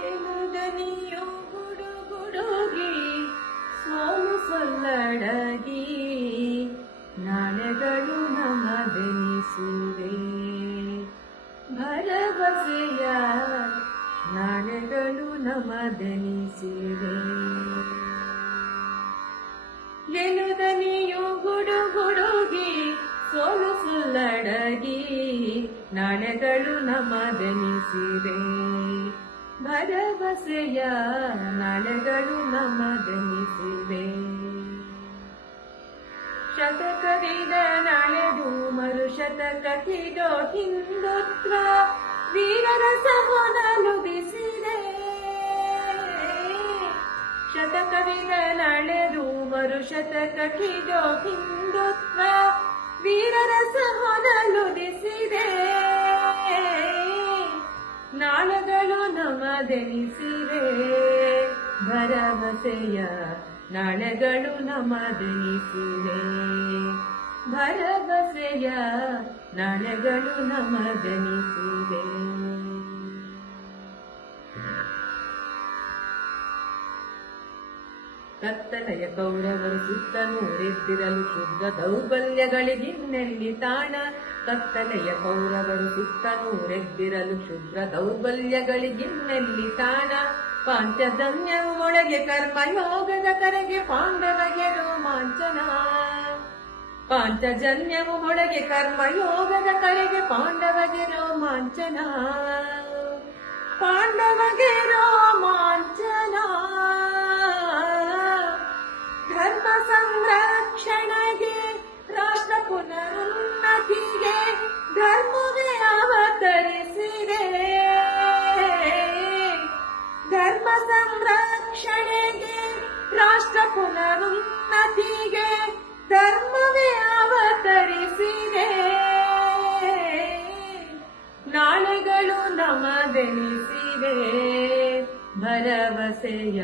ಎನುದನಿಯು ಗುಡುಗುಡುಗಿ ಸೋಲು ಸೊಲ್ಲಡಗಿ ನಾಳೆಗಳು ನಮದೆನಿಸಿವೆ ಭರವಸೆಯ ನಾಳೆಗಳು ನಮದೆನಿಸಿವೆ ಎನುದನಿಯು ಗುಡುಗುಡುಗಿ ಸೋಲು ಸುಲ್ಲಡಗಿ ನಾಳೆಗಳು ನಮದೆನಿಸಿವೆ ಭರವಸೆಯ ನಾಳೆಗಳು ನಮದೆನಿಸಿವೆ ಶತಕವಿದ ನಾಳೆದು ಮರು ಶತಕಕ್ಕಿದೋ ಹಿಂದುತ್ವ ವೀರರ ಸಹೋದಲುದಿಸಿದೆ ಶತಕವಿದ ನಾಳೆದು ಮರು ಶತಕಕ್ಕಿದೋ ಹಿಂದುತ್ವ ವೀರರ ಸಹೋದಲುದಿಸಿದೆ ನಾಳೆಗಳು ನಮದೆನಿಸಿವೆ ಭರವಸೆಯ ನಾಳೆಗಳು ನಮದೆನಿಸಿವೆ ಭರವಸೆಯ ನಾಳೆಗಳು ನಮದೆನಿಸಿವೆ ಕತ್ತಲೆಯ ಕೌರವರು ಸುತ್ತನೂರೆದ್ದಿರಲು ಶುದ್ಧ ದೌರ್ಬಲ್ಯಗಳಿಗಿನ್ನೆಲ್ಲಿ ತಾಣ ಕತ್ತಲೆಯ ಕೌರವರು ಸುತ್ತನೂರೆದ್ದಿರಲು ಶುದ್ಧ ದೌರ್ಬಲ್ಯಗಳಿಗಿನ್ನೆಲ್ಲಿ ತಾಣ ಪಾಂಚಜನ್ಯವು ಒಳಗೆ ಕರ್ಮಯೋಗದ ಕರೆಗೆ ಪಾಂಡವಗೆ ರೋಮಾಂಚನ ಪಾಂಚಜನ್ಯವು ಒಳಗೆ ಕರ್ಮಯೋಗದ ಕರೆಗೆ ಪಾಂಡವಗೆ ರೋಮಾಂಚನ ಪಾಂಡವಗೆ ರೋಮಾಂಚನ ಧರ್ಮ ಸಂರಕ್ಷಣೆಗೆ ರಾಷ್ಟ್ರ ಪುನರುನ್ನತಿಗೆ ಧರ್ಮವೇ ಅವತರಿಸಿದೆ ಧರ್ಮ ಸಂರಕ್ಷಣೆಗೆ ರಾಷ್ಟ್ರ ಪುನರುನ್ನತಿಗೆ ಧರ್ಮವೇ ಅವತರಿಸಿದೆ ನಾಳೆಗಳು ನಮದೆನಿಸಿವೆ ಭರವಸೆಯ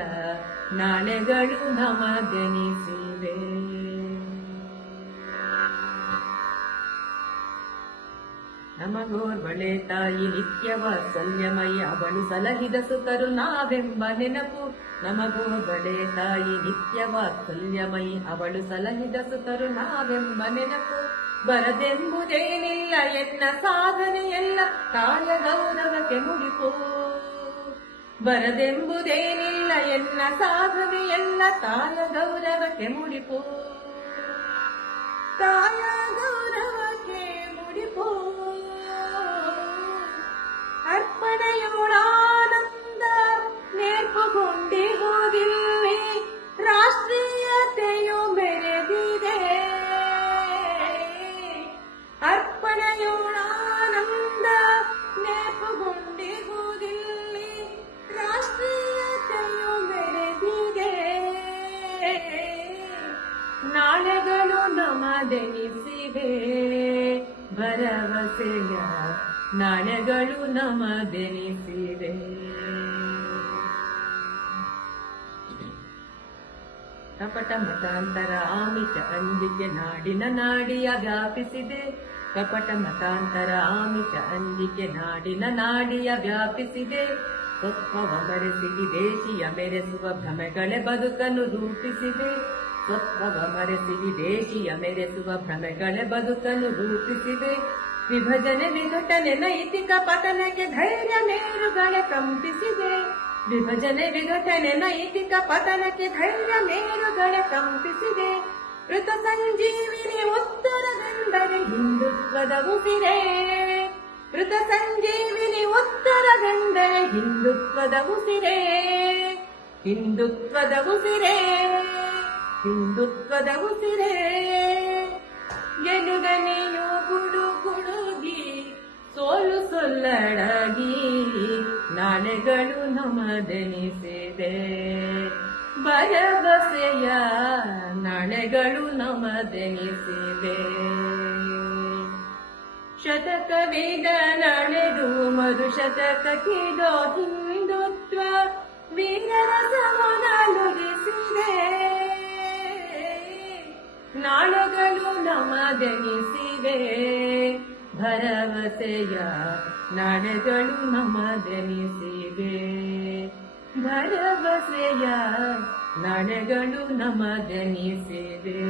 ನಾಳೆಗಳು ನಮದೆನಿಸಿವೆ ನಮಗೋರ್ವಳೆ ತಾಯಿ ನಿತ್ಯ ವಾತ್ಸಲ್ಯಮಯಿ ಅವಳು ಸಲಹಿದ ಸುತರು ನಾವೆಂಬ ನೆನಪು ನಮಗೋರ್ವಳೆ ತಾಯಿ ನಿತ್ಯ ವಾತ್ಸಲ್ಯಮಯಿ ಅವಳು ಸಲಹಿದ ಸುತರು ನಾವೆಂಬ ನೆನಪು ಬರದೆಂಬುದೇನಿಲ್ಲ ಎನ್ನ ಸಾಧನೆಯೆಲ್ಲ ತಾಯ ಗೌರವಕ್ಕೆ ಮುಡಿಪು ಬರದೆಂಬುದೇನಿಲ್ಲ ಎನ್ನ ಸಾಧನೆಯೆಲ್ಲ ತಾಯ ಗೌರವಕ್ಕೆ ಮುಡಿಪು ತಾಯ ಗೌರವಕ್ಕೆ ಮುಡಿಪು ಅರ್ಪಣೆಯೋಳಾನಂದ ನೇರ್ಪುಗೊಂಡಿರುವುದಿಲ್ಲಿ ರಾಷ್ಟ್ರೀಯತೆಯು ಮೆರೆದಿದೆ ಅರ್ಪಣೆಯೋಳಾನಂದ ನೇರ್ಪುಗೊಂಡಿರುವುದಿಲ್ಲಿ ರಾಷ್ಟ್ರೀಯತೆಯು ಮೆರೆದಿದೆ ನಾಳೆಗಳು ನಮದೆನಿಸಿವೆ ಭರವಸೆಯ ನಾಳೆಗಳು ನಮದೆನಿಸಿವೆ ಕಪಟ ಮತಾಂತರ ಆಮಿಷ ಅಂಜಿಕೆ ನಾಡಿನ ನಾಡಿಯ ವ್ಯಾಪಿಸಿದೆ ಕಪಟ ಮತಾಂತರ ಆಮಿಷ ಅಂಜಿಕೆ ನಾಡಿನ ನಾಡಿಯ ವ್ಯಾಪಿಸಿದೆ ಸ್ವತ್ವವ ಮರೆಸಿ ವಿದೇಶಿಯ ಮೆರೆಸುವ ಭ್ರಮೆಗಳೇ ಬದುಕನ್ನು ರೂಪಿಸಿದೆ ಸ್ವತ್ವವ ಮರೆಸಿ ವಿದೇಶಿಯ ಮೆರೆಸುವ ಭ್ರಮೆಗಳೇ ಬದುಕನ್ನು ರೂಪಿಸಿದೆ ವಿಭಜನೆ ವಿಘಟನೆ ನೈತಿಕ ಪತನಕ್ಕೆ ಧೈರ್ಯ ಮೇರುಗಳೇ ಕಂಪಿಸಿದೆ ವಿಭಜನೆ ವಿಘಟನೆ ನೈತಿಕ ಪತನಕ್ಕೆ ಧೈರ್ಯ ಮೇರುಗಳೇ ಕಂಪಿಸಿದೆ ಮೃತ ಸಂಜೀವಿನಿ ಉತ್ತರವೆಂದರೆ ಹಿಂದುತ್ವದ ಉಸಿರೇ ಮೃತ ಸಂಜೀವಿನಿ ಉತ್ತರವೆಂದರೆ ಹಿಂದುತ್ವದ ಉಸಿರೇ ಹಿಂದುತ್ವದ ಉಸಿರೇ ಹಿಂದುತ್ವದ ಉಸಿರೇ ಎನುದನಿಯು ಗುಡುಗುಡುಗಿ ಸೋಲು ಸೊಲ್ಲಡಗಿ ನಾಳೆಗಳು ನಮದೆನಿಸಿದೆ ಭರವಸೆಯ ನಾಳೆಗಳು ನಮದೆನಿಸಿವೆ ಶತಕವಿದ ನಡೆದು ಮರು ಶತಕಕ್ಕಿದೋ ಹಿಂದುತ್ವ ವೀರರ ಸಮನಾಲುರಿಸಿದೆ ನಾಳೆಗಳು ನಮದೆನಿಸಿವೆ ಭರವಸೆಯ ನಾಳೆಗಳು ನಮದೆನಿಸಿವೆ ಭರವಸೆಯ ನಾಳೆಗಳು ನಮದನಿಸಿವೆ.